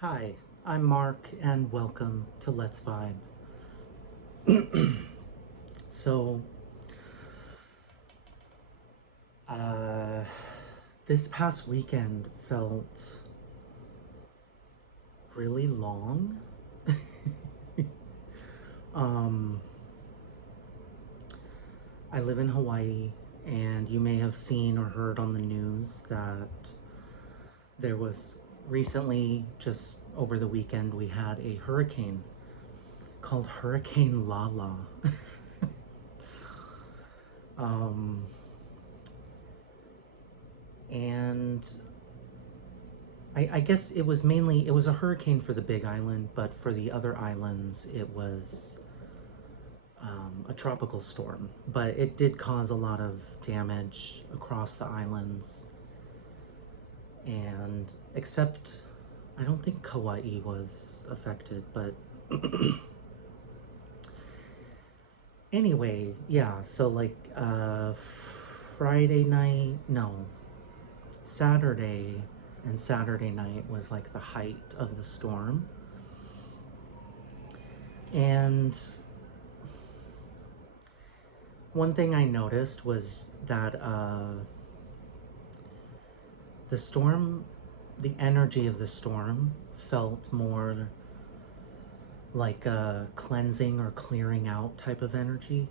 Hi, I'm Mark, and welcome to Let's Vibe. So, uh, this past weekend felt really long. um, I live in Hawaii, and you may have seen or heard on the news that there was recently, just over the weekend, we had a hurricane called Hurricane Lala. um, and I guess it was a hurricane for the Big Island, but for the other islands, it was a tropical storm. But it did cause a lot of damage across the islands. And except, I don't think Kauai was affected, but anyway, yeah, so like Friday night, no, Saturday and Saturday night was like the height of the storm. And one thing I noticed was that the storm, the energy of the storm felt more like a cleansing or clearing out type of energy.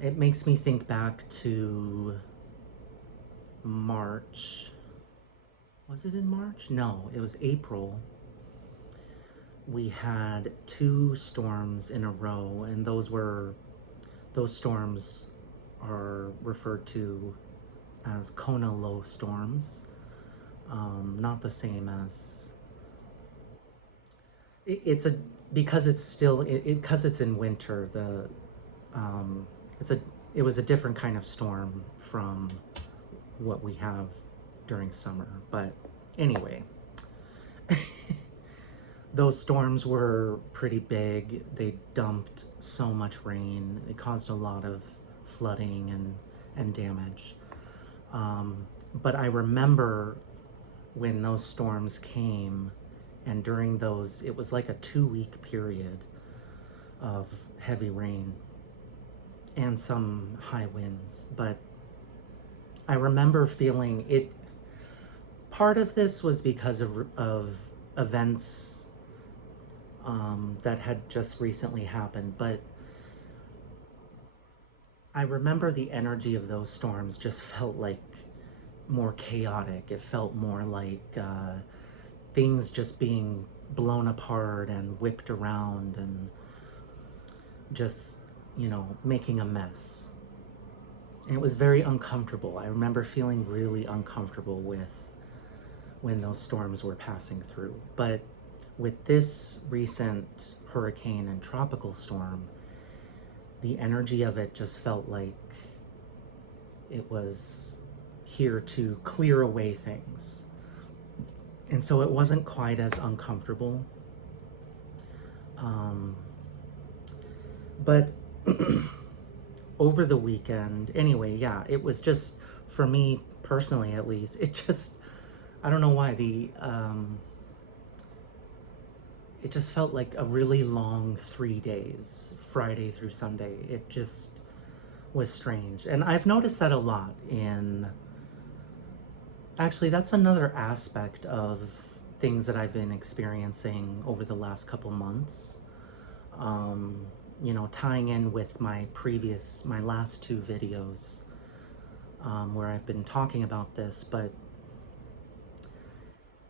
It makes me think back to March. Was it in March? No, it was April. We had two storms in a row, and those storms are referred to as Kona low storms. Not the same as it's a because it's still because it's in winter. Um, it's a it was a different kind of storm from what we have during summer. But anyway, those storms were pretty big. They dumped so much rain. It caused a lot of flooding and damage. But I remember when those storms came, and during those, it was like a 2 week period of heavy rain and some high winds. But I remember feeling it. Part of this was because of events that had just recently happened, but I remember the energy of those storms just felt like more chaotic. It felt more like things just being blown apart and whipped around and just, making a mess. And it was very uncomfortable. I remember feeling really uncomfortable with when those storms were passing through. But with this recent hurricane and tropical storm, the energy of it just felt like it was here to clear away things. And so it wasn't quite as uncomfortable. But over the weekend, anyway, yeah, it was just, for me personally at least, I don't know why, it just felt like a really long 3 days, Friday through Sunday. It just was strange. And I've noticed that a lot actually, that's another aspect of things that I've been experiencing over the last couple months. Tying in with my last two videos, where I've been talking about this, but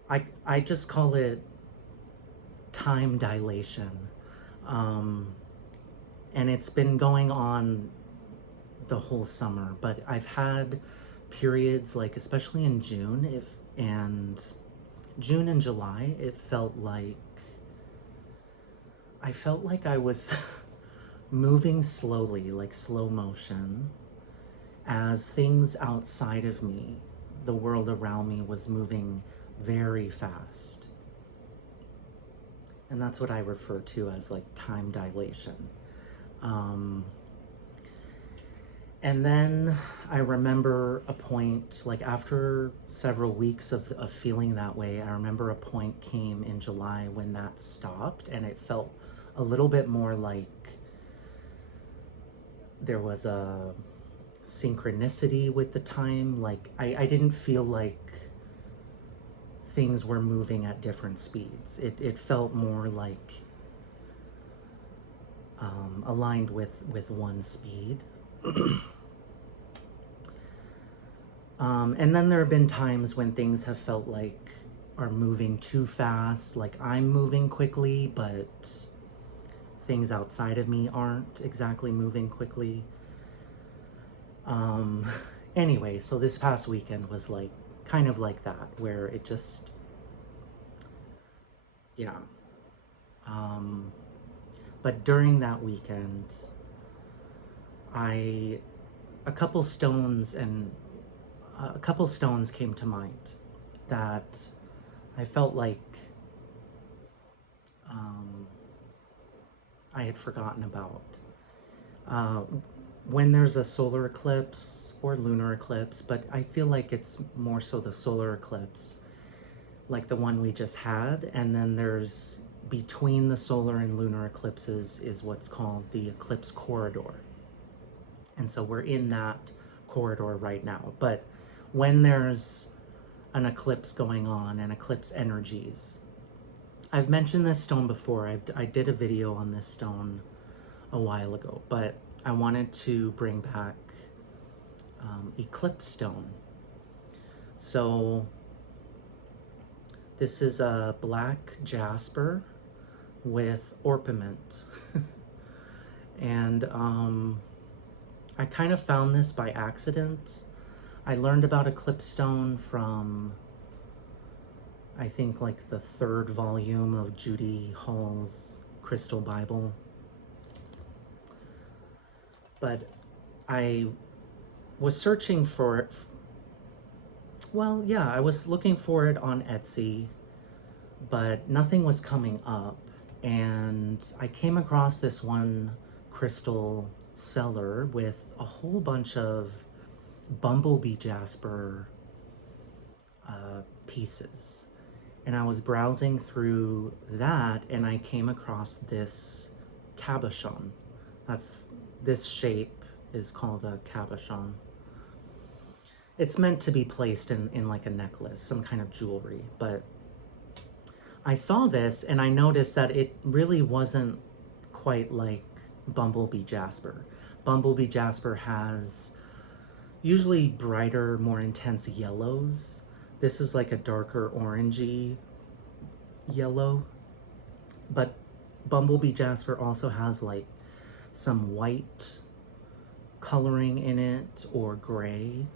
I just call it time dilation. And it's been going on the whole summer, but I've had periods, like especially in June and July, I felt like I was moving slowly, like slow motion, as things outside of me, the world around me, was moving very fast. And that's what I refer to as like time dilation. And then I remember a point, like after several weeks of feeling that way, I remember a point came in July when that stopped, and it felt a little bit more like there was a synchronicity with the time. Like I didn't feel like things were moving at different speeds. It felt more like aligned with one speed. And then there have been times when things have felt like are moving too fast, like I'm moving quickly, but things outside of me aren't exactly moving quickly. Um, anyway, so this past weekend was like kind of like that, where it just, yeah. Um, but during that weekend, I, a couple stones and a couple stones came to mind that I felt like um, I had forgotten about. Uh, when there's a solar eclipse or lunar eclipse, but I feel like it's more so the solar eclipse, like the one we just had, and then there's between the solar and lunar eclipses is what's called the eclipse corridor. And so we're in that corridor right now. But when there's an eclipse going on and eclipse energies, I've mentioned this stone before. I did a video on this stone a while ago, but I wanted to bring back eclipse stone. So this is a black jasper with orpiment. And I kind of found this by accident. I learned about eclipse stone from, I think, like the third volume of Judy Hall's Crystal Bible. But I was searching for it. Well, yeah, I was looking for it on Etsy, but nothing was coming up. And I came across this one crystal seller with a whole bunch of bumblebee jasper pieces. And I was browsing through that and I came across this cabochon. This shape is called a cabochon. It's meant to be placed in like a necklace, some kind of jewelry, but I saw this and I noticed that it really wasn't quite like bumblebee jasper. Bumblebee jasper has usually brighter, more intense yellows. This is like a darker orangey yellow, but bumblebee jasper also has like some white coloring in it or gray.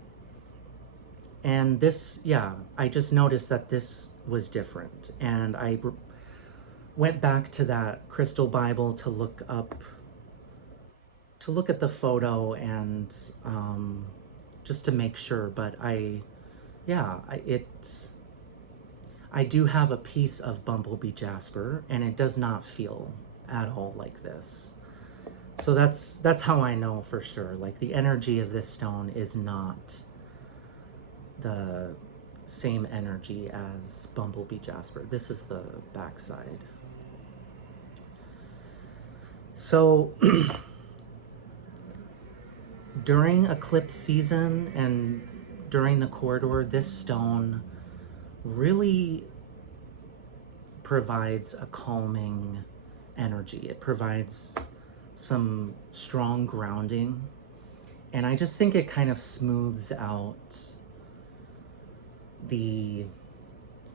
And this, yeah, I just noticed that this was different. And I went back to that Crystal Bible to look at the photo and just to make sure. But I do have a piece of bumblebee jasper and it does not feel at all like this. So that's how I know for sure. Like the energy of this stone is not the same energy as bumblebee jasper. This is the backside. So during eclipse season and during the corridor, this stone really provides a calming energy. It provides some strong grounding, and I just think it kind of smooths out the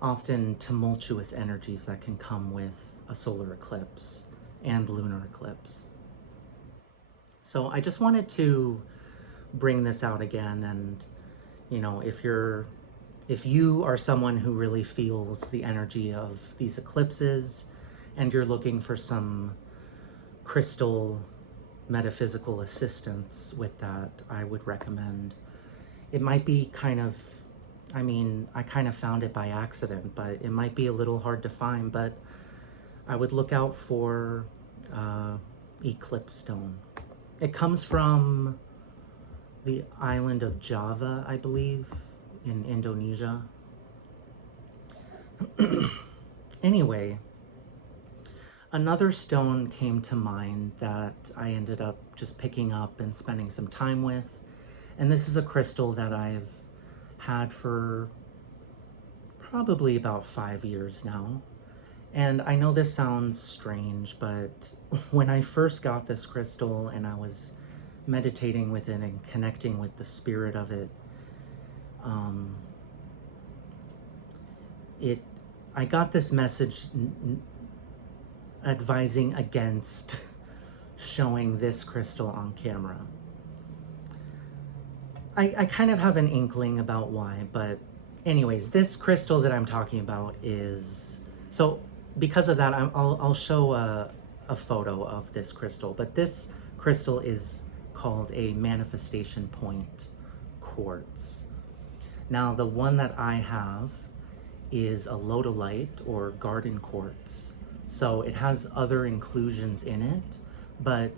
often tumultuous energies that can come with a solar eclipse and lunar eclipse. So I just wanted to bring this out again, and you know, if you are someone who really feels the energy of these eclipses and you're looking for some crystal metaphysical assistance with that, I would recommend. It might be kind of, I mean, I kind of found it by accident, but it might be a little hard to find, but I would look out for eclipse stone. It comes from the island of Java, I believe, in Indonesia. Anyway, another stone came to mind that I ended up just picking up and spending some time with. And this is a crystal that I've had for probably about 5 years now. And I know this sounds strange, but when I first got this crystal and I was meditating with it and connecting with the spirit of it, um, it I got this message advising against showing this crystal on camera. I kind of have an inkling about why, but anyways, this crystal that I'm talking about is, so because of that, I'll show a photo of this crystal, but this crystal is called a manifestation point quartz. Now, the one that I have is a lodolite or garden quartz. So it has other inclusions in it, but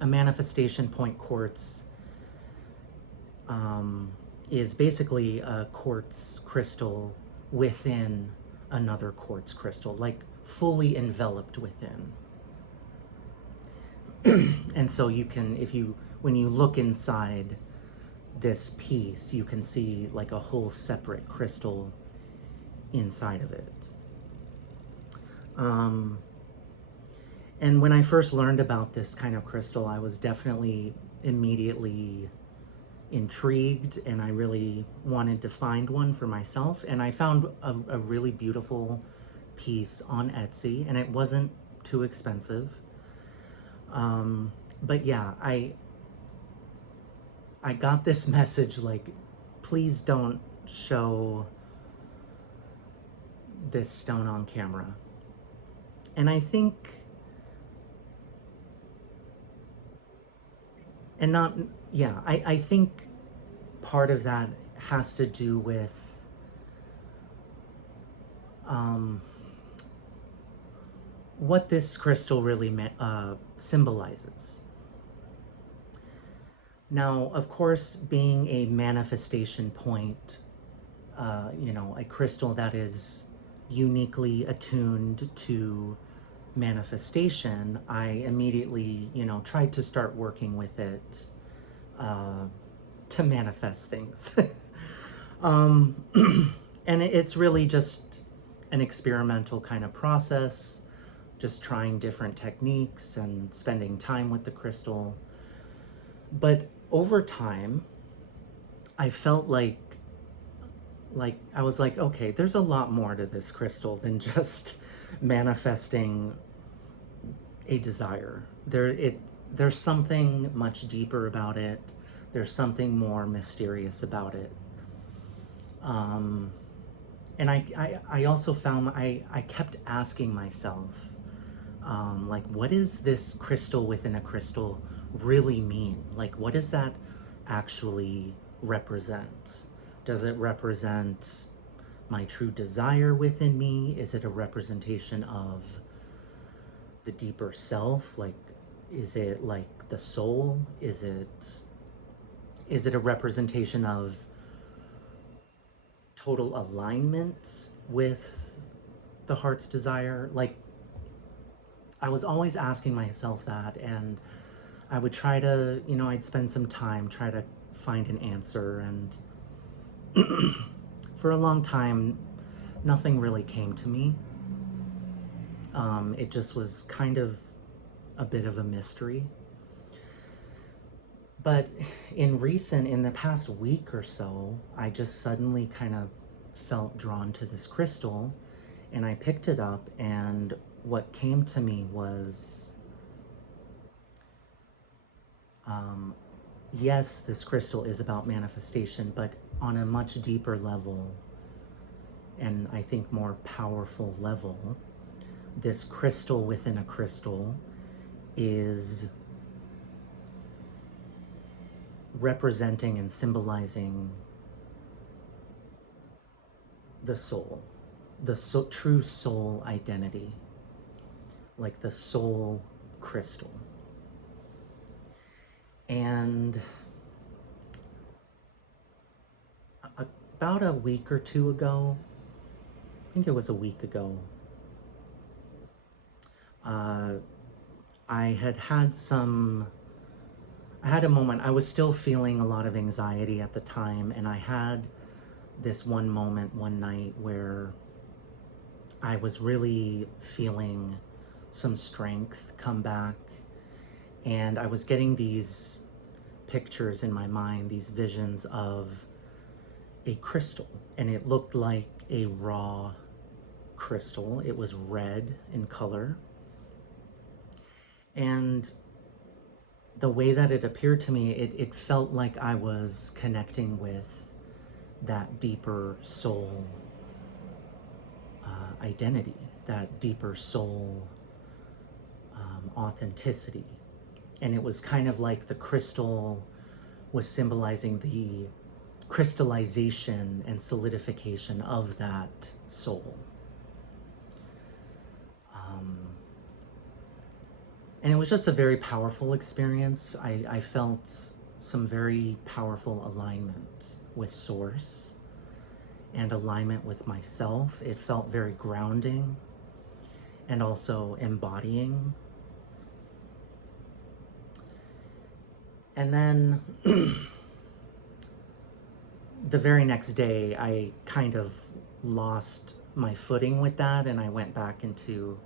a manifestation point quartz is basically a quartz crystal within another quartz crystal, like fully enveloped within. And so you can, when you look inside this piece, you can see like a whole separate crystal inside of it. And when I first learned about this kind of crystal, I was definitely immediately intrigued, and I really wanted to find one for myself. And I found a really beautiful piece on Etsy, and it wasn't too expensive. But yeah, I got this message like, please don't show this stone on camera. And I think, and not, yeah, I think part of that has to do with what this crystal really symbolizes. Now, of course, being a manifestation point, a crystal that is uniquely attuned to manifestation, I immediately, tried to start working with it to manifest things. And it's really just an experimental kind of process, just trying different techniques and spending time with the crystal. But over time, I felt like I was like, okay, there's a lot more to this crystal than just manifesting a desire. There's something much deeper about it. There's something more mysterious about it. And I also found I kept asking myself, like, what does this crystal within a crystal really mean? Like, what does that actually represent? Does it represent my true desire within me? Is it a representation of the deeper self? Like, is it like the soul? Is it a representation of total alignment with the heart's desire? Like, I was always asking myself that, and I would try to, I'd spend some time, try to find an answer, and for a long time, nothing really came to me. It just was kind of a bit of a mystery. But in the past week or so, I just suddenly kind of felt drawn to this crystal, and I picked it up, and what came to me was, yes, this crystal is about manifestation, but on a much deeper level, and I think more powerful level, this crystal within a crystal is representing and symbolizing the soul, the true soul identity, like the soul crystal. And about a week or two ago, I think it was a week ago, uh, I had a moment. I was still feeling a lot of anxiety at the time, and I had this one moment one night where I was really feeling some strength come back, and I was getting these pictures in my mind, these visions of a crystal, and it looked like a raw crystal. It was red in color, and the way that it appeared to me, it felt like I was connecting with that deeper soul identity, that deeper soul authenticity. And it was kind of like the crystal was symbolizing the crystallization and solidification of that soul. And it was just a very powerful experience. I felt some very powerful alignment with Source and alignment with myself. It felt very grounding and also embodying. And then the very next day, I kind of lost my footing with that, and I went back into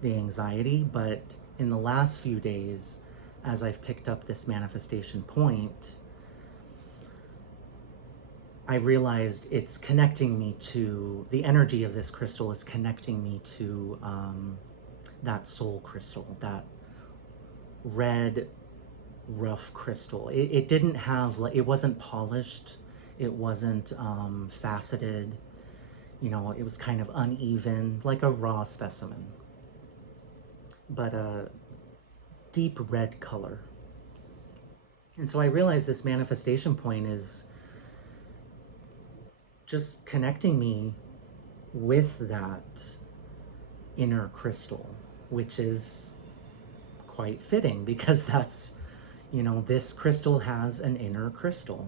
the anxiety. But in the last few days, as I've picked up this manifestation point, I realized it's connecting me to, the energy of this crystal is connecting me to that soul crystal, that red, rough crystal. It didn't have, it wasn't polished, it wasn't faceted, you know, it was kind of uneven, like a raw specimen, but a deep red color. And so I realized this manifestation point is just connecting me with that inner crystal, which is quite fitting because that's, you know, this crystal has an inner crystal.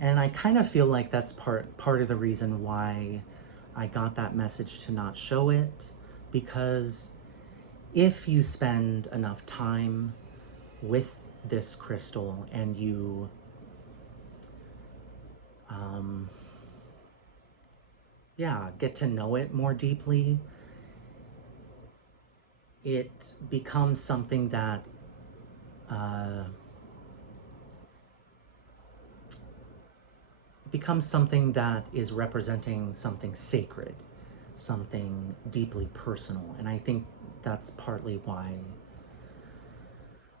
And I kind of feel like that's part of the reason why I got that message to not show it, because if you spend enough time with this crystal and you get to know it more deeply, it becomes something that is representing something sacred, something deeply personal. And I think that's partly why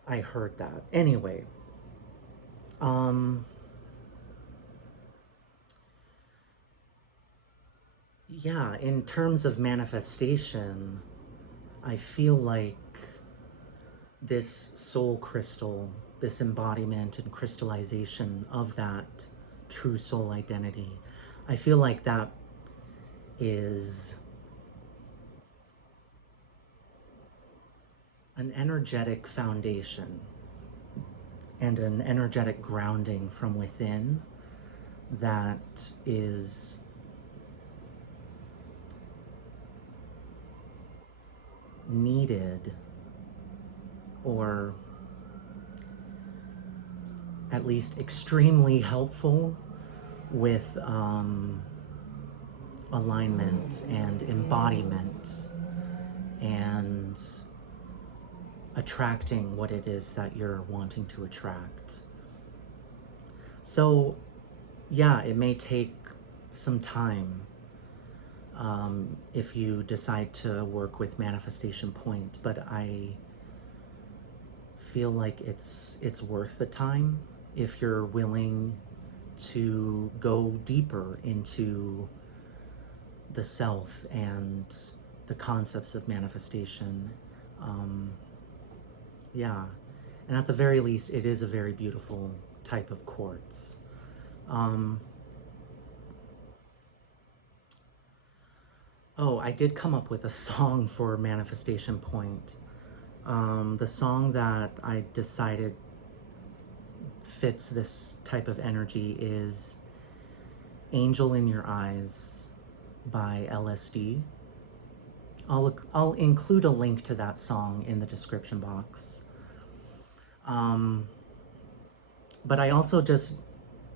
I heard that. Anyway, yeah, in terms of manifestation, I feel like this soul crystal, this embodiment and crystallization of that true soul identity, I feel like that is an energetic foundation and an energetic grounding from within that is needed, or at least extremely helpful with alignment and embodiment and attracting what it is that you're wanting to attract. So yeah, it may take some time if you decide to work with Manifestation Point, but I feel like it's worth the time if you're willing to go deeper into the self and the concepts of manifestation. Yeah, and at the very least, it is a very beautiful type of quartz. Oh, I did come up with a song for Manifestation Point. The song that I decided fits this type of energy is Angel in Your Eyes by LSD. I'll include a link to that song in the description box. Um, but I also just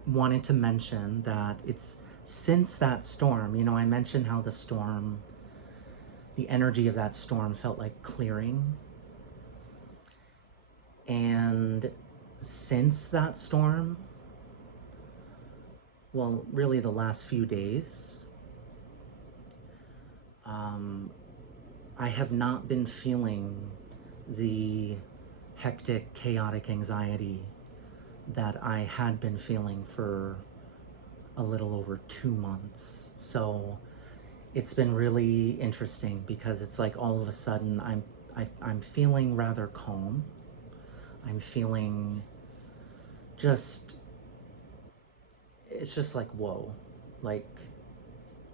wanted to mention that it's since that storm, you know, I mentioned how the energy of that storm felt like clearing. And since that storm, well, really the last few days, um, I have not been feeling the hectic, chaotic anxiety that I had been feeling for a little over 2 months. So it's been really interesting because it's like all of a sudden I'm feeling rather calm. I'm feeling just, it's just like, whoa, like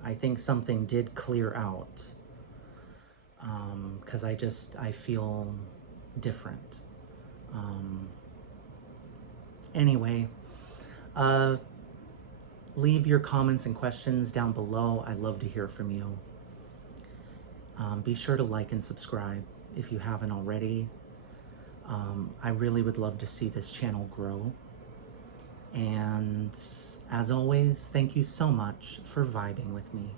I think something did clear out, because I feel different. Um, anyway, uh, leave your comments and questions down below. I'd love to hear from you. Be sure to like and subscribe if you haven't already. I really would love to see this channel grow. And as always, thank you so much for vibing with me.